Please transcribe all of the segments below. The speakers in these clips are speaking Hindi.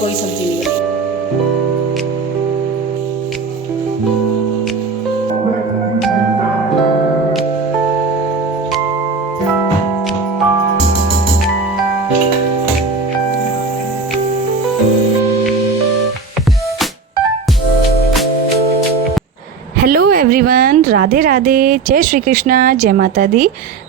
कोई सब्जी नहीं बनी। हेलो एवरीवन, राधे राधे, जय श्री कृष्णा, जय माता दी।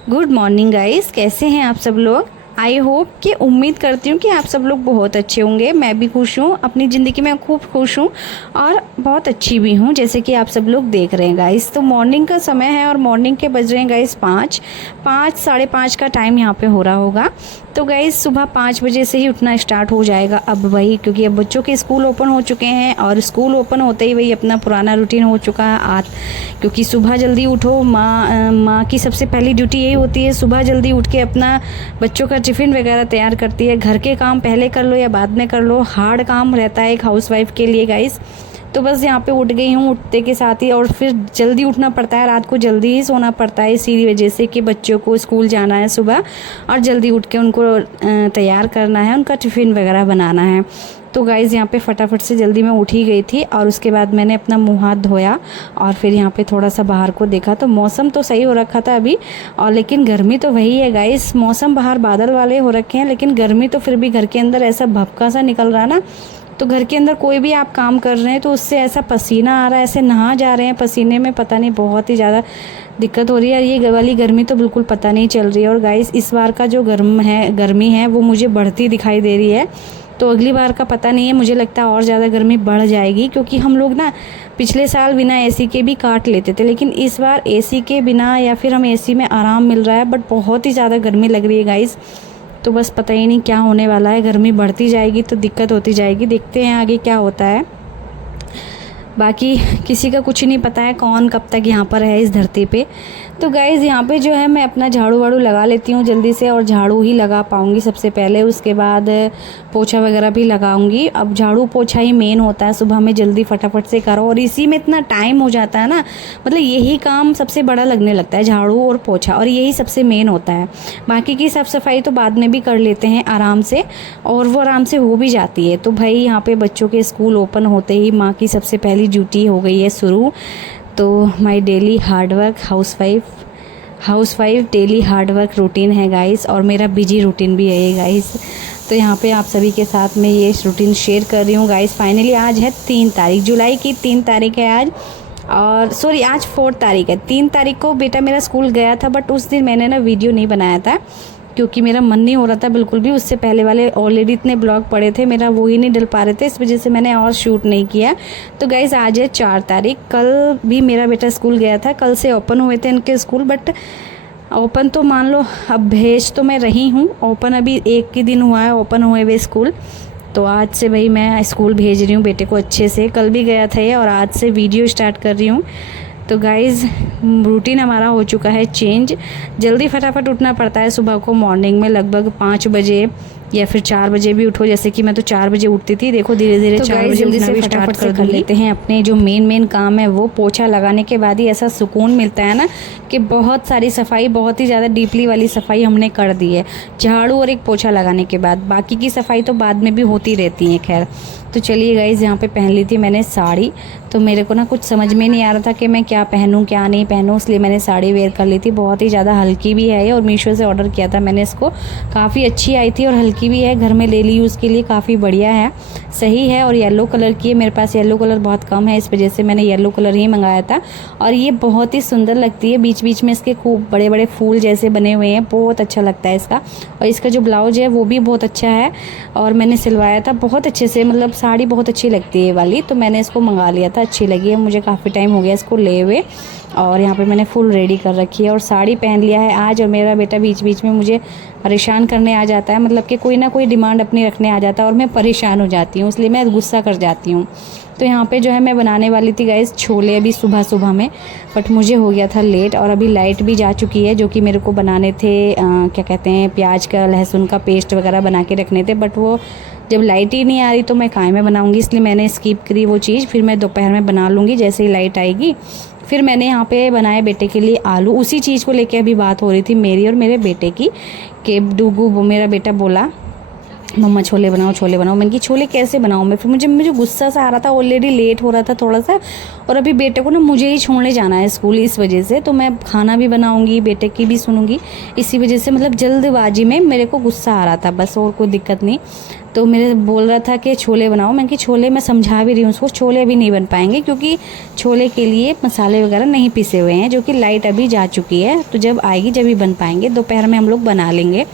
गुड मॉर्निंग गाइस, कैसे हैं आप सब लोग? आई होप कि उम्मीद करती हूँ कि आप सब लोग बहुत अच्छे होंगे। मैं भी खुश हूँ, अपनी ज़िंदगी में खूब खुश हूँ और बहुत अच्छी भी हूँ, जैसे कि आप सब लोग देख रहे हैं गाइस। तो मॉर्निंग का समय है और मॉर्निंग के बज रहे हैं गाइस 5 साढ़े 5 का टाइम यहाँ पे हो रहा होगा। तो गाइस सुबह 5 बजे से ही उठना स्टार्ट हो जाएगा अब वही, क्योंकि अब बच्चों के स्कूल ओपन हो चुके हैं और स्कूल ओपन होते ही वही अपना पुराना रूटीन हो चुका है क्योंकि सुबह जल्दी उठो। माँ की सबसे पहली ड्यूटी यही होती है, सुबह जल्दी उठ के अपना बच्चों का टिफ़िन वगैरह तैयार करती है। घर के काम पहले कर लो या बाद में कर लो, हार्ड काम रहता है एक हाउसवाइफ के लिए गाइस। तो बस यहाँ पे उठ गई हूँ उठते के साथ ही, और फिर जल्दी उठना पड़ता है, रात को जल्दी ही सोना पड़ता है इसी वजह से कि बच्चों को स्कूल जाना है सुबह और जल्दी उठ के उनको तैयार करना है, उनका टिफ़िन वगैरह बनाना है। तो गाइज़ यहाँ पे फटाफट से जल्दी मैं उठ ही गई थी और उसके बाद मैंने अपना मुँह हाथ धोया और फिर यहाँ पे थोड़ा सा बाहर को देखा तो मौसम तो सही हो रखा था अभी, और लेकिन गर्मी तो वही है गाइज़। मौसम बाहर बादल वाले हो रखे हैं लेकिन गर्मी तो फिर भी घर के अंदर ऐसा भभका सा निकल रहा है ना। तो घर के अंदर कोई भी आप काम कर रहे हैं तो उससे ऐसा पसीना आ रहा है, ऐसे नहा जा रहे हैं पसीने में, पता नहीं बहुत ही ज़्यादा दिक्कत हो रही है। ये वाली गर्मी तो बिल्कुल पता नहीं चल रही है। और गाइस इस बार का जो गर्मी है वो मुझे बढ़ती दिखाई दे रही है, तो अगली बार का पता नहीं है, मुझे लगता है और ज़्यादा गर्मी बढ़ जाएगी, क्योंकि हम लोग ना पिछले साल बिना एसी के भी काट लेते थे, लेकिन इस बार एसी के बिना या फिर हम एसी में आराम मिल रहा है, बट बहुत ही ज़्यादा गर्मी लग रही है गाइस। तो बस पता ही नहीं क्या होने वाला है, गर्मी बढ़ती जाएगी तो दिक्कत होती जाएगी। देखते हैं आगे क्या होता है, बाकी किसी का कुछ नहीं पता है कौन कब तक यहाँ पर है इस धरती पे। तो गाइज़ यहाँ पे जो है मैं अपना झाड़ू वाड़ू लगा लेती हूँ जल्दी से, और झाड़ू ही लगा पाऊँगी सबसे पहले, उसके बाद पोछा वगैरह भी लगाऊंगी। अब झाड़ू पोछा ही मेन होता है, सुबह में जल्दी फटाफट से करो और इसी में इतना टाइम हो जाता है ना, मतलब यही काम सबसे बड़ा लगने लगता है, झाड़ू और पोछा, और यही सबसे मेन होता है। बाकी की साफ़ सफाई तो बाद में भी कर लेते हैं आराम से, और वो आराम से हो भी जाती है। तो भाई यहाँ पे बच्चों के स्कूल ओपन होते ही माँ की सबसे पहली ड्यूटी हो गई है शुरू। तो my daily hard work housewife daily hard work routine है गाइस, और मेरा बिजी रूटीन भी है ये गाइस। तो यहाँ पे आप सभी के साथ में ये रूटीन शेयर कर रही हूँ गाइस। फाइनली आज है 3 तारीख, जुलाई की 3 तारीख है आज, और सॉरी आज 4 तारीख है। 3 तारीख को बेटा मेरा स्कूल गया था, बट उस दिन मैंने ना वीडियो नहीं बनाया था क्योंकि मेरा मन नहीं हो रहा था बिल्कुल भी। उससे पहले वाले ऑलरेडी इतने ब्लॉग पड़े थे, मेरा वो ही नहीं डल पा रहे थे, इस वजह से मैंने और शूट नहीं किया। तो गाइस आज है 4 तारीख, कल भी मेरा बेटा स्कूल गया था, कल से ओपन हुए थे इनके स्कूल, बट ओपन तो मान लो अब भेज तो मैं रही हूँ, ओपन अभी 1 ही दिन हुआ है ओपन हुए हुए स्कूल। तो आज से भाई मैं स्कूल भेज रही हूँ बेटे को अच्छे से, कल भी गया था ये और आज से वीडियो स्टार्ट कर रही हूँ। तो गाइज़ रूटीन हमारा हो चुका है चेंज, जल्दी फटाफट उठना पड़ता है सुबह को। मॉर्निंग में लगभग 5 बजे या फिर 4 बजे भी उठो, जैसे कि मैं तो 4 बजे उठती थी, देखो धीरे धीरे 4 बजे उठना भी स्टार्ट कर लेते हैं। अपने जो मेन काम है वो पोछा लगाने के बाद ही ऐसा सुकून मिलता है ना कि बहुत सारी सफाई, बहुत ही ज़्यादा डीपली वाली सफाई हमने कर दी है झाड़ू और एक पोछा लगाने के बाद। बाकी की सफाई तो बाद में भी होती रहती है खैर। तो चलिए गाइज़ यहाँ पे पहन ली थी मैंने साड़ी, तो मेरे को ना कुछ समझ में नहीं आ रहा था कि मैं क्या पहनूं क्या नहीं पहनूं, इसलिए मैंने साड़ी वेयर कर ली थी। बहुत ही ज़्यादा हल्की भी है ये, और मीशो से ऑर्डर किया था मैंने इसको, काफ़ी अच्छी आई थी और हल्की भी है, घर में डेली यूज़ के लिए काफ़ी बढ़िया है, सही है। और येलो कलर की है, मेरे पास येलो कलर बहुत कम है, इस वजह से मैंने येलो कलर ही मंगाया था। और ये बहुत ही सुंदर लगती है, बीच बीच में इसके खूब बड़े बड़े फूल जैसे बने हुए हैं, बहुत अच्छा लगता है इसका। और इसका जो ब्लाउज है वो भी बहुत अच्छा है और मैंने सिलवाया था बहुत अच्छे से, मतलब साड़ी बहुत अच्छी लगती है ये वाली, तो मैंने इसको मंगा लिया था, अच्छी लगी है मुझे, काफ़ी टाइम हो गया इसको ले हुए। और यहाँ पे मैंने फुल रेडी कर रखी है और साड़ी पहन लिया है आज। और मेरा बेटा बीच बीच में मुझे परेशान करने आ जाता है, मतलब कि कोई ना कोई डिमांड अपनी रखने आ जाता है और मैं परेशान हो जाती हूँ, इसलिए मैं गुस्सा कर जाती हूँ। तो यहाँ पे जो है मैं बनाने वाली थी गाइस छोले अभी सुबह सुबह में, बट मुझे हो गया था लेट और अभी लाइट भी जा चुकी है, जो कि मेरे को बनाने थे क्या कहते हैं प्याज का लहसुन का पेस्ट वगैरह बना के रखने थे, बट वो जब लाइट ही नहीं आ रही तो मैं काय में बनाऊंगी, इसलिए मैंने स्किप करी वो चीज़। फिर मैं दोपहर में बना लूँगी जैसे ही लाइट आएगी। फिर मैंने यहाँ पे बनाए बेटे के लिए आलू। उसी चीज़ को लेके अभी बात हो रही थी मेरी और मेरे बेटे की कि डूगू मेरा बेटा बोला मम्मा छोले बनाओ छोले बनाओ। मैंने कि छोले कैसे बनाऊँ मैं? फिर मुझे गुस्सा सा आ रहा था, ऑलरेडी लेट हो रहा था थोड़ा सा, और अभी बेटे को ना मुझे ही छोड़ने जाना है स्कूल, इस वजह से तो मैं खाना भी बनाऊंगी, बेटे की भी सुनूंगी, इसी वजह से मतलब जल्दबाजी में मेरे को गुस्सा आ रहा था बस, और कोई दिक्कत नहीं। तो मेरे बोल रहा था कि छोले बनाओ। मैं कि छोले मैं समझा भी रही हूँ उसको, छोले अभी नहीं बन पाएंगे क्योंकि छोले के लिए मसाले वगैरह नहीं पिसे हुए हैं, जो कि लाइट अभी जा चुकी है, तो जब आएगी जब ही बन पाएंगे, दोपहर में हम लोग बना लेंगे।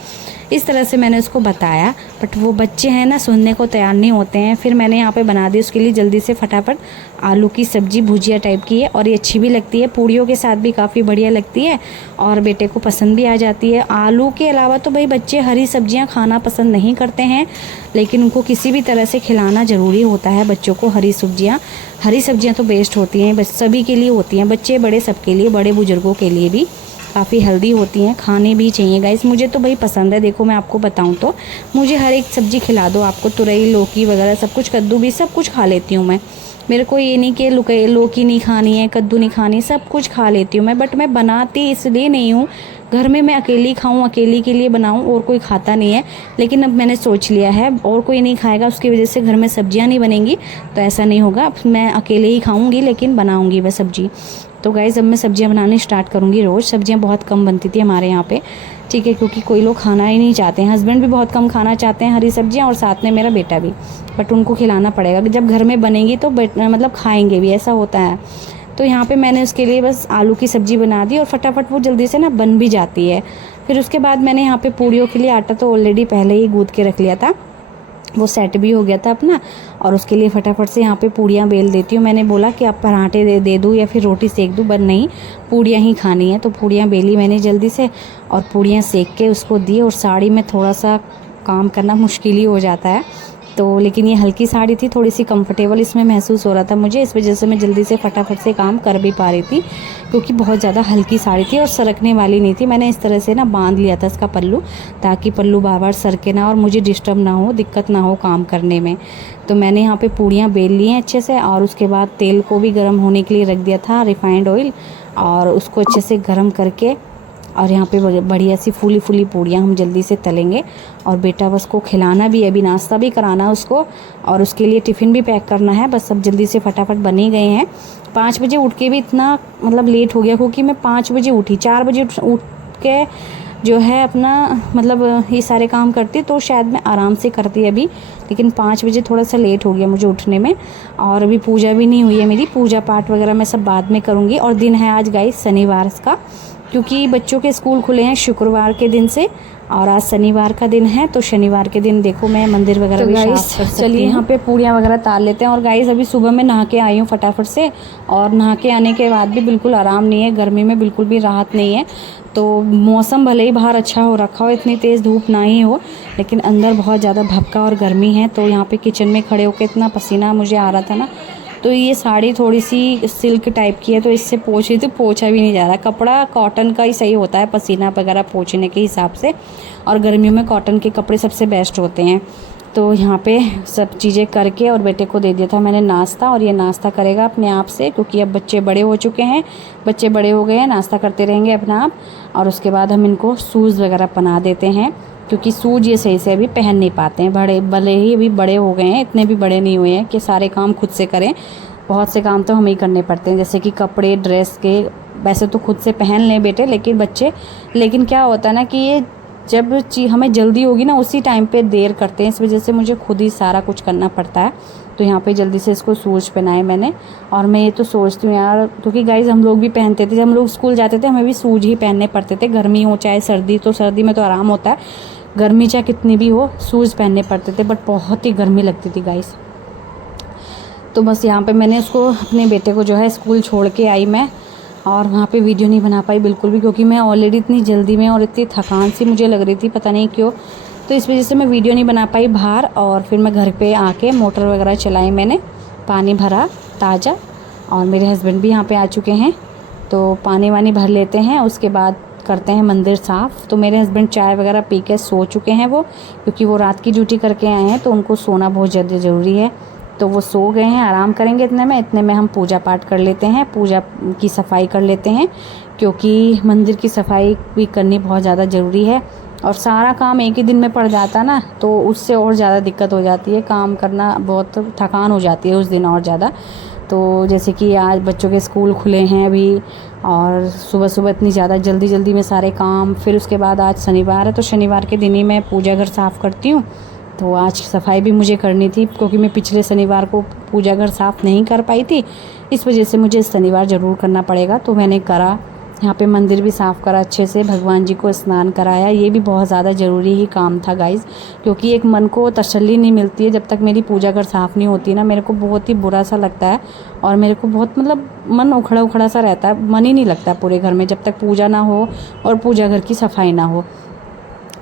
इस तरह से मैंने उसको बताया, बट वो बच्चे हैं ना सुनने को तैयार नहीं होते हैं। फिर मैंने यहाँ पे बना दी उसके लिए जल्दी से फटाफट आलू की सब्ज़ी, भुजिया टाइप की है, और ये अच्छी भी लगती है, पूड़ियों के साथ भी काफ़ी बढ़िया लगती है और बेटे को पसंद भी आ जाती है। आलू के अलावा तो भाई बच्चे हरी सब्जियाँ खाना पसंद नहीं करते हैं, लेकिन उनको किसी भी तरह से खिलाना ज़रूरी होता है बच्चों को। हरी सब्जियाँ तो बेस्ट होती हैं, बस सभी के लिए होती हैं, बच्चे बड़े सबके लिए, बड़े बुजुर्गों के लिए भी काफ़ी हेल्दी होती हैं, खाने भी चाहिए गाइस। मुझे तो भाई पसंद है, देखो मैं आपको बताऊं तो मुझे हर एक सब्ज़ी खिला दो आपको, तुरई लौकी वगैरह सब कुछ, कद्दू भी सब कुछ खा लेती हूँ मैं। मेरे को ये नहीं कि लौकी नहीं खानी है, कद्दू नहीं खानी, सब कुछ खा लेती हूँ मैं, बट मैं बनाती इसलिए नहीं हूँ, घर में मैं अकेली खाऊं, अकेली के लिए बनाऊं, और कोई खाता नहीं है। लेकिन अब मैंने सोच लिया है और कोई नहीं खाएगा, उसकी वजह से घर में सब्जियां नहीं बनेंगी, तो ऐसा नहीं होगा, अब मैं अकेले ही खाऊंगी लेकिन बनाऊंगी मैं सब्जी। तो गाइस अब मैं सब्जियां बनानी स्टार्ट करूंगी। रोज़ सब्जियां बहुत कम बनती थी हमारे यहाँ पे, ठीक है, क्योंकि कोई लोग खाना ही नहीं चाहते हैं, हस्बैंड भी बहुत कम खाना चाहते हैं हरी सब्जियां, और साथ में मेरा बेटा भी, बट उनको खिलाना पड़ेगा, जब घर में बनेंगी तो मतलब खाएंगे भी, ऐसा होता है। तो यहाँ पे मैंने उसके लिए बस आलू की सब्ज़ी बना दी और फटाफट वो जल्दी से ना बन भी जाती है। फिर उसके बाद मैंने यहाँ पे पूड़ियों के लिए आटा तो ऑलरेडी पहले ही गूँथ के रख लिया था, वो सेट भी हो गया था अपना, और उसके लिए फटाफट से यहाँ पे पूड़ियाँ बेल देती हूँ। मैंने बोला कि आप पराठे दे दूँ या फिर रोटी सेक दूँ, बट नहीं, पूड़ियाँ ही खानी है, तो पूड़ियाँ बेली मैंने जल्दी से और पूड़ियाँ सेक के उसको दी। और साड़ी में थोड़ा सा काम करना मुश्किल ही हो जाता है, तो लेकिन ये हल्की साड़ी थी, थोड़ी सी कंफर्टेबल इसमें महसूस हो रहा था मुझे, इस वजह से मैं जल्दी से फटाफट से काम कर भी पा रही थी, क्योंकि बहुत ज़्यादा हल्की साड़ी थी और सरकने वाली नहीं थी। मैंने इस तरह से ना बांध लिया था इसका पल्लू, ताकि पल्लू बार बार सरके ना और मुझे डिस्टर्ब ना हो, दिक्कत ना हो काम करने में। तो मैंने यहाँ पे पूड़ियाँ बेल ली हैं अच्छे से, और उसके बाद तेल को भी गर्म होने के लिए रख दिया था, रिफाइंड ऑयल, और उसको अच्छे से गर्म करके, और यहाँ पे बढ़िया सी फूली फूली पूड़ियाँ हम जल्दी से तलेंगे। और बेटा बस को खिलाना भी है, अभी नाश्ता भी कराना है उसको, और उसके लिए टिफ़िन भी पैक करना है। बस सब जल्दी से फटाफट बन ही गए हैं। 5 बजे उठ के भी इतना मतलब लेट हो गया, क्योंकि मैं 5 बजे उठी, 4 बजे उठ के जो है अपना मतलब ये सारे काम करती, तो शायद मैं आराम से करती अभी, लेकिन 5 बजे थोड़ा सा लेट हो गया मुझे उठने में। और अभी पूजा भी नहीं हुई है मेरी, पूजा पाठ वगैरह मैं सब बाद में करूँगी। और दिन है आज गाइस शनिवार का, क्योंकि बच्चों के स्कूल खुले हैं शुक्रवार के दिन से, और आज शनिवार का दिन है, तो शनिवार के दिन देखो मैं मंदिर वगैरह भी साफ कर सकती हूँ। चलिए यहाँ पे पूड़ियाँ वगैरह ताल लेते हैं। और गाइस अभी सुबह में नहा के आई हूँ फटाफट से, और नहा के आने के बाद भी बिल्कुल आराम नहीं है, गर्मी में बिल्कुल भी राहत नहीं है। तो मौसम भले ही बाहर अच्छा हो रखा हो, इतनी तेज़ धूप ना ही हो, लेकिन अंदर बहुत ज़्यादा भपका और गर्मी है। तो यहाँ पे किचन में खड़े होकर इतना पसीना मुझे आ रहा था ना, तो ये साड़ी थोड़ी सी सिल्क टाइप की है, तो इससे पोंछ रही थी, पोंछा भी नहीं जा रहा। कपड़ा कॉटन का ही सही होता है पसीना वगैरह पोंछने के हिसाब से, और गर्मियों में कॉटन के कपड़े सबसे बेस्ट होते हैं। तो यहाँ पे सब चीज़ें करके और बेटे को दे दिया था मैंने नाश्ता, और ये नाश्ता करेगा अपने आप से, क्योंकि अब बच्चे बड़े हो चुके हैं, बच्चे बड़े हो गए हैं, नाश्ता करते रहेंगे अपना आप। और उसके बाद हम इनको शूज़ वगैरह पहना देते हैं, क्योंकि शूज ये सही से अभी पहन नहीं पाते हैं, भले ही अभी बड़े हो गए हैं, इतने भी बड़े नहीं हुए हैं कि सारे काम खुद से करें। बहुत से काम तो हमें ही करने पड़ते हैं, जैसे कि कपड़े ड्रेस के, वैसे तो खुद से पहन लें बेटे, लेकिन क्या होता है ना कि ये जब हमें जल्दी होगी ना, उसी टाइम पे देर करते हैं, इस वजह से मुझे खुद ही सारा कुछ करना पड़ता है। तो यहाँ पे जल्दी से इसको शूज़ पहनाए मैंने। और मैं ये तो सोचती हूँ यार, क्योंकि गाइज़ हम लोग भी पहनते थे, जब हम लोग स्कूल जाते थे हमें भी शूज़ ही पहनने पड़ते थे, गर्मी हो चाहे सर्दी, तो सर्दी में तो आराम होता है, गर्मी चाहे कितनी भी हो शूज़ पहनने पड़ते थे, बट बहुत ही गर्मी लगती थी गाइस। तो बस यहाँ पे मैंने उसको, अपने बेटे को जो है स्कूल छोड़ के आई मैं, और वहाँ पे वीडियो नहीं बना पाई बिल्कुल भी, क्योंकि मैं ऑलरेडी इतनी जल्दी में और इतनी थकान सी मुझे लग रही थी, पता नहीं क्यों, तो इस वजह से मैं वीडियो नहीं बना पाई बाहर। और फिर मैं घर पे आके मोटर वगैरह चलाई, मैंने पानी भरा ताज़ा, और मेरे हस्बैंड भी यहाँ पे आ चुके हैं, तो पानी वानी भर लेते हैं, उसके बाद करते हैं मंदिर साफ़। तो मेरे हस्बैंड चाय वगैरह पी के सो चुके हैं वो, क्योंकि वो रात की ड्यूटी करके आए हैं, तो उनको सोना बहुत ज़्यादा ज़रूरी है। तो वो सो गए हैं, आराम करेंगे। इतने में हम पूजा पाठ कर लेते हैं, पूजा की सफाई कर लेते हैं, क्योंकि मंदिर की सफाई भी करनी बहुत ज़्यादा ज़रूरी है। और सारा काम एक ही दिन में पड़ जाता ना, तो उससे और ज़्यादा दिक्कत हो जाती है, काम करना बहुत थकान हो जाती है उस दिन और ज़्यादा। तो जैसे कि आज बच्चों के स्कूल खुले हैं अभी, और सुबह सुबह इतनी ज़्यादा जल्दी में सारे काम, फिर उसके बाद आज शनिवार है, तो शनिवार के दिन ही मैं पूजा घर साफ़ करती हूँ। तो आज सफाई भी मुझे करनी थी, क्योंकि मैं पिछले शनिवार को पूजा घर साफ़ नहीं कर पाई थी, इस वजह से मुझे शनिवार ज़रूर करना पड़ेगा। तो मैंने करा, यहाँ पे मंदिर भी साफ़ करा अच्छे से, भगवान जी को स्नान कराया। ये भी बहुत ज़्यादा ज़रूरी ही काम था गाइज़, क्योंकि एक मन को तसल्ली नहीं मिलती है जब तक मेरी पूजा घर साफ़ नहीं होती ना। मेरे को बहुत ही बुरा सा लगता है, और मेरे को बहुत मतलब मन उखड़ा सा रहता है, मन ही नहीं लगता पूरे घर में जब तक पूजा ना हो और पूजा घर की सफाई ना हो।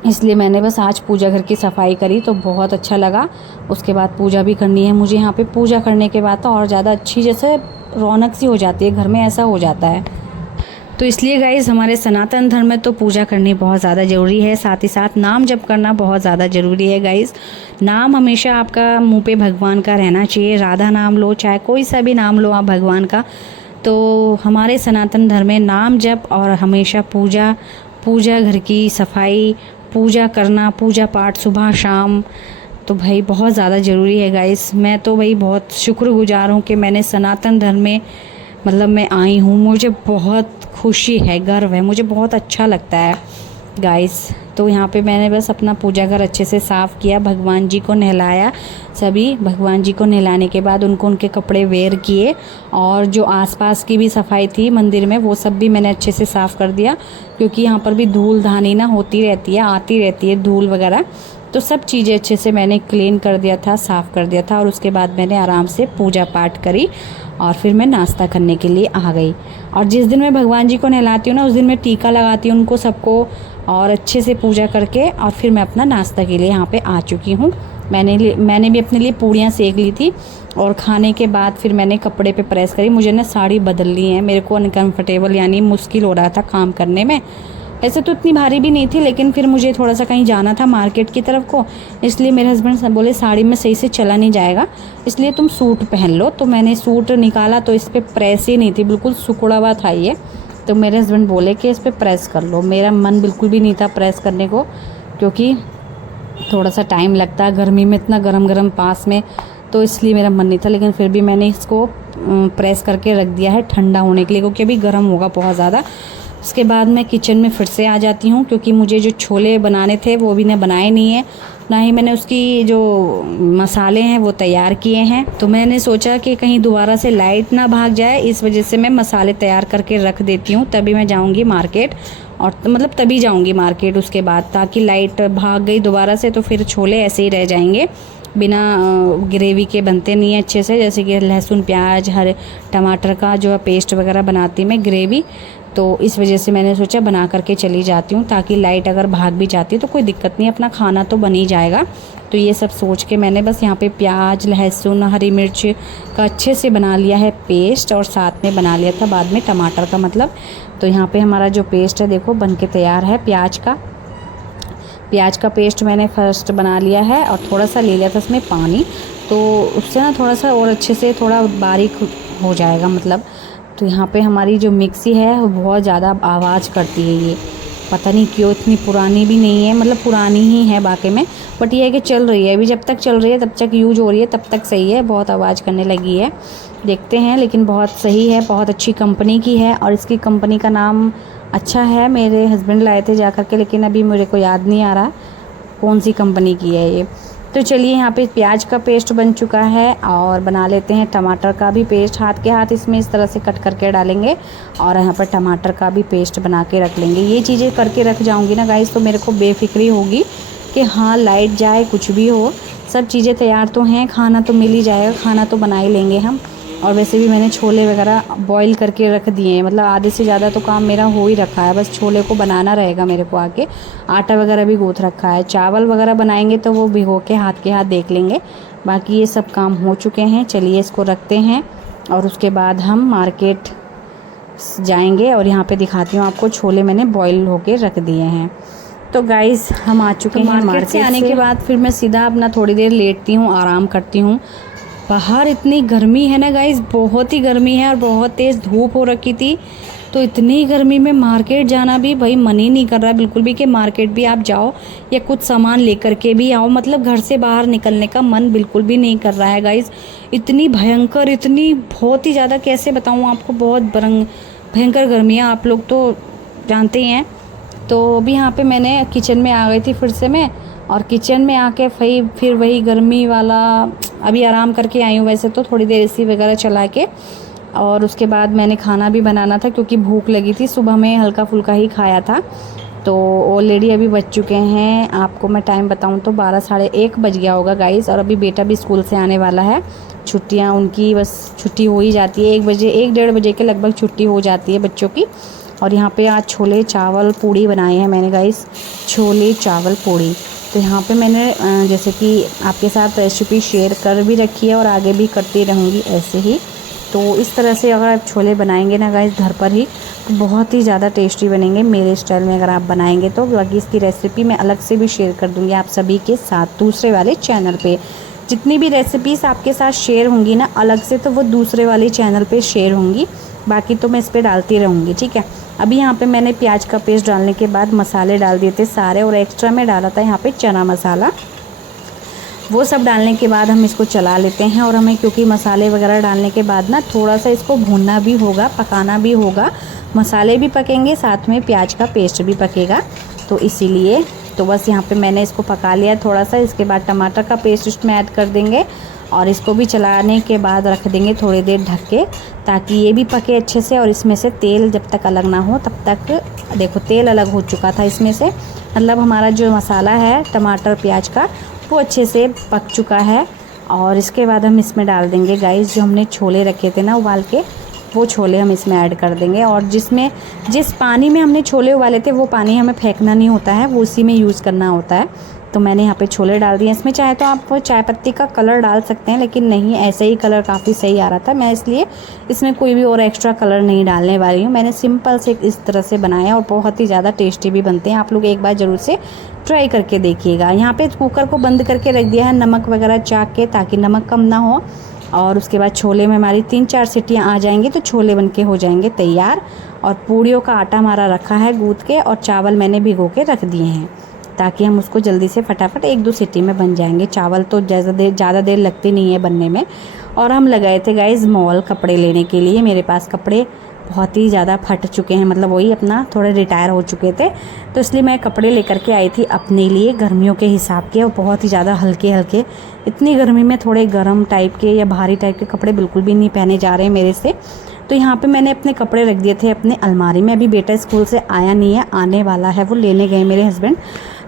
इसलिए मैंने बस आज पूजा घर की सफाई करी तो बहुत अच्छा लगा। उसके बाद पूजा भी करनी है मुझे। यहाँ पे पूजा करने के बाद तो और ज़्यादा अच्छी जैसे रौनक सी हो जाती है घर में, ऐसा हो जाता है। तो इसलिए गाइज़ हमारे सनातन धर्म में तो पूजा करनी बहुत ज़्यादा ज़रूरी है, साथ ही साथ नाम जप करना बहुत ज़्यादा ज़रूरी है गाइज़। नाम हमेशा आपका मुंह पे भगवान का रहना चाहिए, राधा नाम लो, चाहे कोई सा भी नाम लो आप भगवान का। तो हमारे सनातन धर्म में नाम जप और हमेशा पूजा घर की सफाई, पूजा करना, पूजा पाठ सुबह शाम, तो भाई बहुत ज़्यादा ज़रूरी है गाइस। मैं तो भाई बहुत शुक्रगुजार हूँ कि मैंने सनातन धर्म में मतलब मैं आई हूँ। मुझे बहुत खुशी है, गर्व है, मुझे बहुत अच्छा लगता है गाइस। तो यहाँ पे मैंने बस अपना पूजा घर अच्छे से साफ़ किया, भगवान जी को नहलाया। सभी भगवान जी को नहलाने के बाद उनको उनके कपड़े वेयर किए, और जो आसपास की भी सफाई थी मंदिर में वो सब भी मैंने अच्छे से साफ़ कर दिया, क्योंकि यहाँ पर भी धूल धानी ना होती रहती है, आती रहती है धूल वगैरह। तो सब चीज़ें अच्छे से मैंने क्लीन कर दिया था, साफ़ कर दिया था। और उसके बाद मैंने आराम से पूजा पाठ करी, और फिर मैं नाश्ता करने के लिए आ गई। और जिस दिन मैं भगवान जी को नहलाती हूँ ना, उस दिन मैं टीका लगाती हूँ उनको सबको, और अच्छे से पूजा करके और फिर मैं अपना नाश्ता के लिए यहाँ पे आ चुकी हूँ। मैंने भी अपने लिए पूड़ियाँ सेक ली थी, और खाने के बाद फिर मैंने कपड़े पे प्रेस करी। मुझे ना साड़ी बदलनी है, मेरे को अनकम्फर्टेबल यानी मुश्किल हो रहा था काम करने में। ऐसे तो इतनी भारी भी नहीं थी, लेकिन फिर मुझे थोड़ा सा कहीं जाना था मार्केट की तरफ को, इसलिए मेरे हस्बैंड बोले साड़ी में सही से चला नहीं जाएगा, इसलिए तुम सूट पहन लो। तो मैंने सूट निकाला तो इस पर प्रेस ही नहीं थी, बिल्कुल सुकड़ा हुआ था ये। तो मेरे हस्बैंड बोले कि इस पर प्रेस कर लो। मेरा मन बिल्कुल भी नहीं था प्रेस करने को, क्योंकि थोड़ा सा टाइम लगता है गर्मी में, इतना गरम पास में, तो इसलिए मेरा मन नहीं था। लेकिन फिर भी मैंने इसको प्रेस करके रख दिया है ठंडा होने के लिए, क्योंकि अभी गर्म होगा बहुत ज़्यादा। उसके बाद मैं किचन में फिर से आ जाती हूँ, क्योंकि मुझे जो छोले बनाने थे वो भी ने बनाए नहीं है, ना ही मैंने उसकी जो मसाले हैं वो तैयार किए हैं। तो मैंने सोचा कि कहीं दोबारा से लाइट ना भाग जाए, इस वजह से मैं मसाले तैयार करके रख देती हूँ, तभी मैं जाऊँगी मार्केट। और मतलब तभी जाऊँगी मार्केट उसके बाद, ताकि लाइट भाग गई दोबारा से तो फिर छोले ऐसे ही रह जाएंगे, बिना ग्रेवी के बनते नहीं है अच्छे से। जैसे कि लहसुन प्याज हरे टमाटर का जो है पेस्ट वगैरह बनाती मैं ग्रेवी, तो इस वजह से मैंने सोचा बना करके चली जाती हूँ, ताकि लाइट अगर भाग भी जाती है तो कोई दिक्कत नहीं, अपना खाना तो बन ही जाएगा। तो ये सब सोच के मैंने बस यहाँ पे प्याज लहसुन हरी मिर्च का अच्छे से बना लिया है पेस्ट, और साथ में बना लिया था बाद में टमाटर का मतलब। तो यहाँ पे हमारा जो पेस्ट है देखो बन के तैयार है। प्याज का पेस्ट मैंने फर्स्ट बना लिया है, और थोड़ा सा ले लिया था इसमें पानी, तो उससे ना थोड़ा सा और अच्छे से थोड़ा बारीक हो जाएगा मतलब। तो यहाँ पे हमारी जो मिक्सी है वो बहुत ज़्यादा आवाज़ करती है, ये पता नहीं क्यों, इतनी पुरानी भी नहीं है, मतलब पुरानी ही है बाकी में, बट ये है कि चल रही है अभी, जब तक चल रही है तब तक यूज हो रही है, तब तक सही है। बहुत आवाज़ करने लगी है, देखते हैं, लेकिन बहुत सही है, बहुत अच्छी कंपनी की है, और इसकी कंपनी का नाम अच्छा है। मेरे हस्बैंड लाए थे जा कर के, लेकिन अभी मेरे को याद नहीं आ रहा कौन सी कंपनी की है ये। तो चलिए यहाँ पे प्याज का पेस्ट बन चुका है, और बना लेते हैं टमाटर का भी पेस्ट। हाथ के हाथ इसमें इस तरह से कट करके डालेंगे, और यहाँ पर टमाटर का भी पेस्ट बना के रख लेंगे। ये चीज़ें करके रख जाऊँगी ना गाइस, तो मेरे को बेफिक्री होगी कि हाँ लाइट जाए कुछ भी हो, सब चीज़ें तैयार तो हैं, खाना तो मिल ही जाएगा, खाना तो बना ही लेंगे हम। और वैसे भी मैंने छोले वगैरह बॉईल करके रख दिए हैं, मतलब आधे से ज़्यादा तो काम मेरा हो ही रखा है, बस छोले को बनाना रहेगा मेरे को आके। आटा वगैरह भी गूँथ रखा है, चावल वगैरह बनाएंगे तो वो भिगो के हाथ देख लेंगे। बाकी ये सब काम हो चुके हैं। चलिए इसको रखते हैं, और उसके बाद हम मार्केट जाएंगे, और यहाँ पे दिखाती हूँ आपको छोले मैंने बॉईल होके रख दिए हैं। तो गाइस हम आ चुके हैं मार्केट से। आने के बाद फिर मैं सीधा अपना थोड़ी देर लेटती हूँ, आराम करती हूँ, बाहर इतनी गर्मी है ना गाइस, बहुत ही गर्मी है और बहुत तेज़ धूप हो रखी थी। तो इतनी गर्मी में मार्केट जाना भी भाई मन ही नहीं कर रहा बिल्कुल भी कि मार्केट भी आप जाओ या कुछ सामान लेकर के भी आओ। मतलब घर से बाहर निकलने का मन बिल्कुल भी नहीं कर रहा है गाइस। इतनी भयंकर, इतनी बहुत ही ज़्यादा, कैसे बताऊँ आपको, बहुत भयंकर गर्मी है, आप लोग तो जानते ही हैं। तो अभी यहाँ पे मैंने किचन में आ गई थी फिर से मैं, और किचन में आके फिर वही गर्मी वाला, अभी आराम करके आई हूँ वैसे तो, थोड़ी देर एसी वगैरह चला के। और उसके बाद मैंने खाना भी बनाना था क्योंकि भूख लगी थी, सुबह में हल्का फुल्का ही खाया था। तो ऑलरेडी अभी बज चुके हैं, आपको मैं टाइम बताऊं तो 12 साढ़े 1 बज गया होगा गाइस। और अभी बेटा भी स्कूल से आने वाला है, छुट्टियां उनकी बस छुट्टी हो ही जाती है 1 बजे, 1 डेढ़ बजे के लगभग छुट्टी हो जाती है बच्चों की। और यहाँ पे आज छोले चावल पूड़ी बनाए हैं मैंने गाइस, छोले चावल पूड़ी। तो यहाँ पे मैंने जैसे कि आपके साथ रेसिपी शेयर कर भी रखी है और आगे भी करती रहूँगी ऐसे ही। तो इस तरह से अगर आप छोले बनाएंगे ना गाइस घर पर ही, तो बहुत ही ज़्यादा टेस्टी बनेंगे मेरे स्टाइल में अगर आप बनाएंगे तो। बाकी इसकी रेसिपी मैं अलग से भी शेयर कर दूँगी आप सभी के साथ दूसरे वाले चैनल पे। जितनी भी रेसिपीज़ आपके साथ शेयर होंगी ना अलग से, तो वो दूसरे वाले चैनल पे शेयर होंगी, बाकी तो मैं इस पर डालती रहूँगी, ठीक है। अभी यहाँ पे मैंने प्याज का पेस्ट डालने के बाद मसाले डाल दिए थे सारे, और एक्स्ट्रा में डाला था यहाँ पे चना मसाला। वो सब डालने के बाद हम इसको चला लेते हैं। और हमें क्योंकि मसाले वगैरह डालने के बाद ना थोड़ा सा इसको भूनना भी होगा, पकाना भी होगा, मसाले भी पकेंगे साथ में प्याज का पेस्ट भी पकेगा, तो इसीलिए तो बस यहाँ पे मैंने इसको पका लिया थोड़ा सा। इसके बाद टमाटर का पेस्ट इसमें ऐड कर देंगे और इसको भी चलाने के बाद रख देंगे थोड़ी देर ढक के, ताकि ये भी पके अच्छे से। और इसमें से तेल जब तक अलग ना हो तब तक, देखो तेल अलग हो चुका था इसमें से, मतलब हमारा जो मसाला है टमाटर प्याज का वो अच्छे से पक चुका है। और इसके बाद हम इसमें डाल देंगे गाइस जो हमने छोले रखे थे ना उबाल के, वो छोले हम इसमें ऐड कर देंगे। और जिस पानी में हमने छोले उबाले थे वो पानी हमें फेंकना नहीं होता है, वो उसी में यूज़ करना होता है। तो मैंने यहाँ पे छोले डाल दिए। इसमें चाहे तो आप चाय पत्ती का कलर डाल सकते हैं, लेकिन नहीं, ऐसे ही कलर काफ़ी सही आ रहा था, मैं इसलिए इसमें कोई भी और एक्स्ट्रा कलर नहीं डालने वाली हूँ। मैंने सिंपल से इस तरह से बनाया और बहुत ही ज़्यादा टेस्टी भी बनते हैं। आप लोग एक बार ज़रूर से ट्राई करके देखिएगा। यहाँ पे कुकर को बंद करके रख दिया है नमक वगैरह चाक के, ताकि नमक कम ना हो। और उसके बाद छोले में हमारी 3-4 सीटियाँ आ जाएंगी तो छोले बनके हो जाएंगे तैयार। और पूड़ियों का आटा हमारा रखा है गूँथ के, और चावल मैंने भिगो के रख दिए हैं, ताकि हम उसको जल्दी से फटाफट 1-2 सीटी में बन जाएंगे। चावल तो ज़्यादा देर लगती नहीं है बनने में। और हम लगाए थे गाइस मॉल कपड़े लेने के लिए। मेरे पास कपड़े बहुत ही ज़्यादा फट चुके हैं, मतलब वही अपना थोड़े रिटायर हो चुके थे, तो इसलिए मैं कपड़े लेकर के आई थी अपने लिए गर्मियों के हिसाब के, और बहुत ही ज़्यादा हल्के हल्के। इतनी गर्मी में थोड़े गर्म टाइप के या भारी टाइप के कपड़े बिल्कुल भी नहीं पहने जा रहे मेरे से। तो यहाँ पे मैंने अपने कपड़े रख दिए थे अपने अलमारी में। अभी बेटा स्कूल से आया नहीं है, आने वाला है, वो लेने गए मेरे हस्बैंड,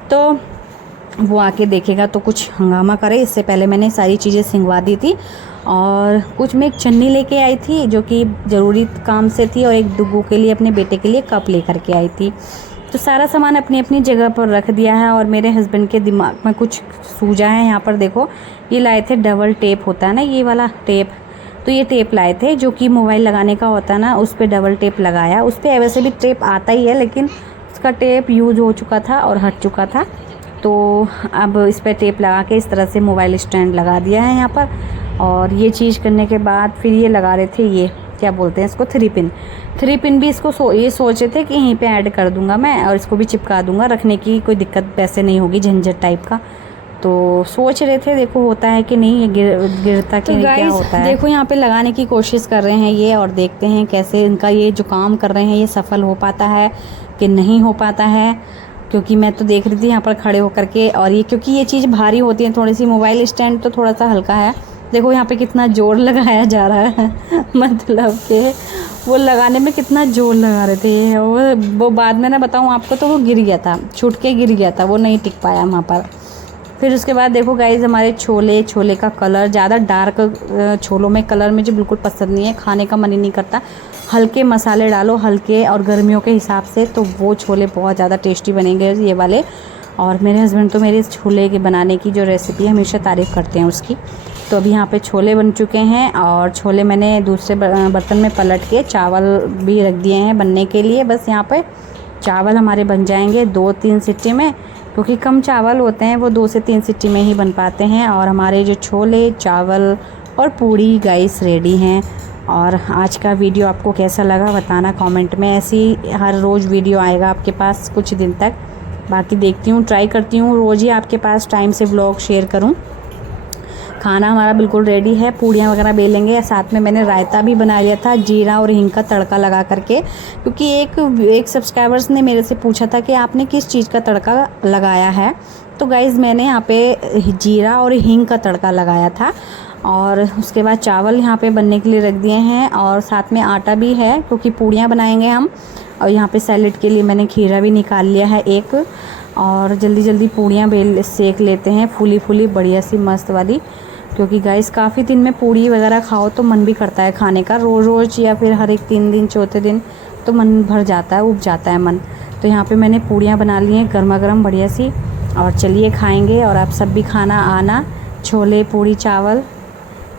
तो वो आके देखेगा तो कुछ हंगामा करे। इससे पहले मैंने सारी चीज़ें सिंगवा दी थी। और कुछ मैं एक चन्नी लेके आई थी जो कि ज़रूरी काम से थी, और एक डुगू के लिए, अपने बेटे के लिए कप लेकर के आई थी। तो सारा सामान अपनी अपनी जगह पर रख दिया है। और मेरे हस्बैंड के दिमाग में कुछ सूझा है। यहाँ पर देखो, ये लाए थे डबल टेप होता है ना, ये वाला टेप, तो ये टेप लाए थे जो कि मोबाइल लगाने का होता है ना, उस पर डबल टेप लगाया। उस पर वैसे भी टेप आता ही है, लेकिन उसका टेप यूज हो चुका था और हट चुका था, तो अब इस पर टेप लगा के इस तरह से मोबाइल स्टैंड लगा दिया है यहाँ पर। और ये चीज़ करने के बाद फिर ये लगा रहे थे, ये क्या बोलते हैं इसको, 3 पिन भी इसको ये सोचे थे कि यहीं पे ऐड कर दूंगा मैं, और इसको भी चिपका दूंगा, रखने की कोई दिक्कत वैसे नहीं होगी, झंझट टाइप का। तो सोच रहे थे, देखो होता है कि नहीं, ये गिरता कि नहीं, क्या होता है। देखो यहाँ पे लगाने की कोशिश कर रहे हैं ये, और देखते हैं कैसे इनका ये जो काम कर रहे हैं ये सफल हो पाता है कि नहीं हो पाता है। क्योंकि मैं तो देख रही थी यहाँ पर खड़े होकर के, और ये क्योंकि ये चीज़ भारी होती है थोड़ी सी, मोबाइल स्टैंड तो थोड़ा सा हल्का है। देखो यहाँ पे कितना जोर लगाया जा रहा है मतलब कि वो लगाने में कितना जोर लगा रहे थे। वो बाद में ना बताऊँ आपको, तो वो गिर गया था, छूट के गिर गया था, वो नहीं टिक पाया वहाँ पर। फिर उसके बाद देखो गाइज़, हमारे छोले का कलर ज़्यादा डार्क छोलों में कलर मुझे बिल्कुल पसंद नहीं है, खाने का मन ही नहीं करता। हल्के मसाले डालो, हल्के, और गर्मियों के हिसाब से, तो वो छोले बहुत ज़्यादा टेस्टी बनेंगे ये वाले। और मेरे हस्बैंड तो मेरे इस छोले के बनाने की जो रेसिपी हमेशा तारीफ़ करते हैं उसकी। तो अभी यहाँ पे छोले बन चुके हैं, और छोले मैंने दूसरे बर्तन में पलट के चावल भी रख दिए हैं बनने के लिए। बस यहाँ पे चावल हमारे बन जाएंगे 2-3 सीटी में, क्योंकि कम चावल होते हैं, वो 2 से 3 सीटी में ही बन पाते हैं। और हमारे जो छोले चावल और पूड़ी गाइस रेडी हैं। और आज का वीडियो आपको कैसा लगा बताना कमेंट में। ऐसी हर रोज़ वीडियो आएगा आपके पास कुछ दिन तक। बाकी देखती हूँ, ट्राई करती हूँ रोज़ ही आपके पास टाइम से व्लॉग शेयर करूँ। खाना हमारा बिल्कुल रेडी है, पूड़ियाँ वगैरह बेलेंगे। साथ में मैंने रायता भी बना लिया था जीरा और हींग का तड़का लगा करके, क्योंकि एक सब्सक्राइबर्स ने मेरे से पूछा था कि आपने किस चीज़ का तड़का लगाया है। तो गाइज़ मैंने यहाँ पे जीरा और हींग का तड़का लगाया था। और उसके बाद चावल यहाँ पे बनने के लिए रख दिए हैं और साथ में आटा भी है क्योंकि पूड़ियाँ बनाएंगे हम। और यहाँ पे सैलेड के लिए मैंने खीरा भी निकाल लिया है एक। और जल्दी जल्दी पूड़ियाँ सेक लेते हैं, फूली फूली बढ़िया सी मस्त वाली। क्योंकि गाइस काफ़ी दिन में पूड़ी वगैरह खाओ तो मन भी करता है खाने का, रोज़ रोज़ या फिर हर एक 3 दिन चौथे दिन तो मन भर जाता है, उब जाता है मन। तो यहाँ पे मैंने पूड़ियाँ बना ली हैं गर्मा गर्म बढ़िया सी। और चलिए खाएंगे और आप सब भी खाना आना। छोले पूड़ी चावल,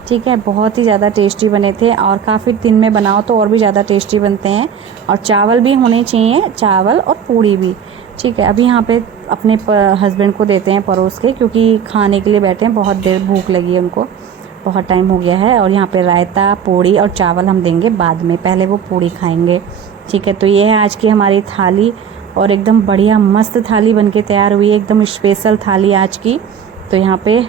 ठीक है, बहुत ही ज़्यादा टेस्टी बने थे। और काफ़ी दिन में बनाओ तो और भी ज़्यादा टेस्टी बनते हैं। और चावल भी होने चाहिए, चावल और पूड़ी भी, ठीक है। अभी यहाँ पे अपने हस्बैंड को देते हैं परोस के, क्योंकि खाने के लिए बैठे हैं, बहुत देर भूख लगी है उनको, बहुत टाइम हो गया है। और यहाँ पे रायता पूड़ी और चावल हम देंगे बाद में, पहले वो पूड़ी खाएंगे, ठीक है। तो ये है आज की हमारी थाली और एकदम बढ़िया मस्त थाली बनके तैयार हुई है, एकदम स्पेशल थाली आज की। तो यहाँ पे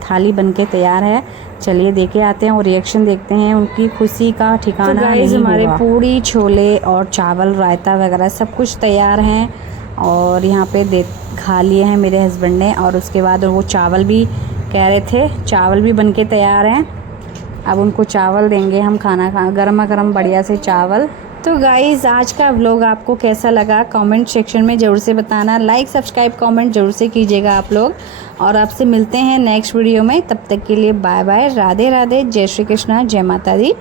थाली बनके तैयार है। चलिए देखे आते हैं और रिएक्शन देखते हैं, उनकी खुशी का ठिकाना नहीं होगा। हमारे पूड़ी छोले और चावल रायता वगैरह सब कुछ तैयार हैं। और यहाँ पे खा लिए हैं मेरे हस्बैंड ने। और उसके बाद वो चावल भी कह रहे थे, चावल भी बनके तैयार हैं। अब उनको चावल देंगे हम, खाना गर्मा गर्म बढ़िया से चावल। तो गाइज़ आज का व्लॉग आपको कैसा लगा कमेंट सेक्शन में ज़रूर से बताना। लाइक सब्सक्राइब कमेंट ज़रूर से कीजिएगा आप लोग। और आपसे मिलते हैं नेक्स्ट वीडियो में, तब तक के लिए बाय बाय, राधे राधे, जय श्री कृष्णा, जय माता दी।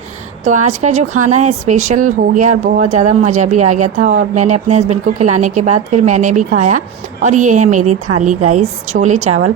तो आज का जो खाना है स्पेशल हो गया और बहुत ज़्यादा मज़ा भी आ गया था। और मैंने अपने हस्बैंड को खिलाने के बाद फिर मैंने भी खाया। और ये है मेरी थाली गाइज़, छोले चावल।